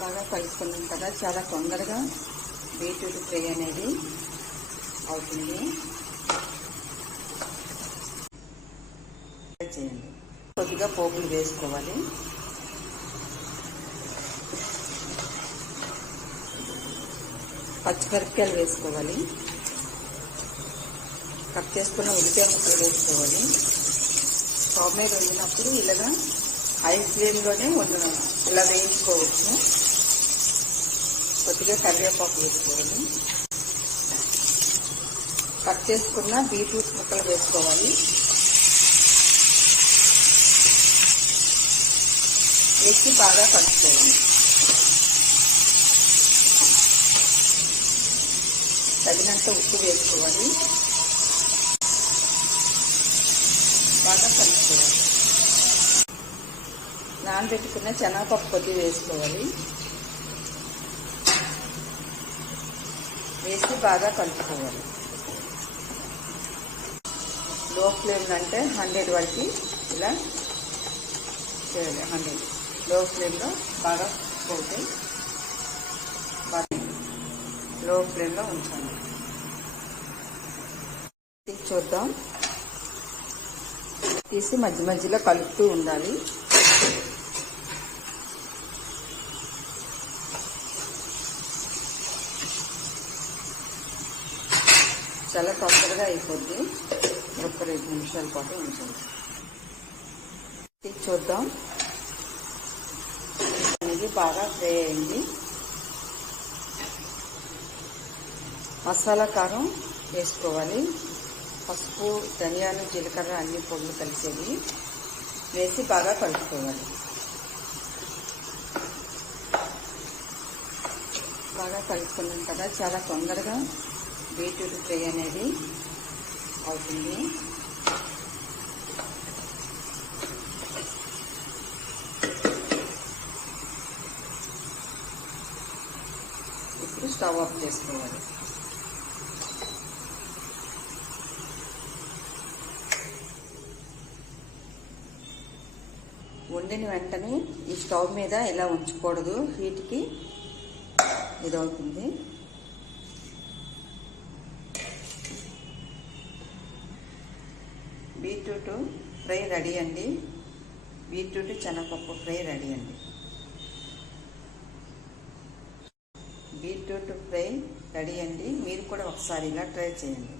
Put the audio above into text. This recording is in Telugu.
బాగా కలుపుకున్నాం కదా, చాలా తొందరగా బీట్రూట్ ఫ్రై అనేది అవుతుంది. చేయండి. కొద్దిగా పోపులు వేసుకోవాలి. పచ్చిమిరపకాయలు వేసుకోవాలి. కట్ చేసుకున్న ఉల్లిపాయ ముక్కలు వేసుకోవాలి. స్టవ్ మీద వండినప్పుడు ఇలాగా హై ఫ్లేమ్లోనే వండడం, ఇలా వేయించుకోవచ్చు. కొద్దిగా కరివేపాకు వేసుకోవాలి. కట్ చేసుకున్న బీట్రూట్ ముక్కలు వేసుకోవాలి. వేసి బాగా కలుపుకోవాలి. తగినంత ఉప్పు వేసుకోవాలి. బాగా కలుపుకోవాలి. నానబెట్టుకున్న శనగపప్పు కొద్ది వేసుకోవాలి. వేసి బాగా కలుపుకోవాలి. లో ఫ్లేమ్ అంటే 100 వరకు ఇలా చేయాలి. 100 లో ఫ్లేమ్లో బాగా పోతే లో ఫ్లేమ్లో ఉంచాలి. చూద్దాం. తీసి మధ్య మధ్యలో కలుపుతూ ఉండాలి. చాలా తొందరగా అయిపోద్ది. ఒక 2 నిమిషాల పాటు ఉంచాలి. చూద్దాం. అనేది బాగా ఫ్రై అయింది. మసాలా కారం వేసుకోవాలి. పసుపు, ధనియాలు, జీలకర్ర అన్ని పొడులు కలిసేవి వేసి బాగా కలుపుకోవాలి. బాగా కలుపుకున్నాం కదా, చాలా తొందరగా బీట్రూట్ ఫ్రై అనేది అవుతుంది. ఇప్పుడు స్టవ్ ఆఫ్ చేసుకోవాలి. వండిన వెంటనే ఈ స్టవ్ మీద ఇలా ఉంచకూడదు, హీట్కి ఇదవుతుంది. బీట్రూట్ ఫ్రై రెడీ అండి. బీట్రూట్ శనగపప్పు ఫ్రై రెడీ అండి. బీట్రూట్ ఫ్రై రెడీ అండి. మీరు కూడా ఒకసారి ఇలా ట్రై చేయండి.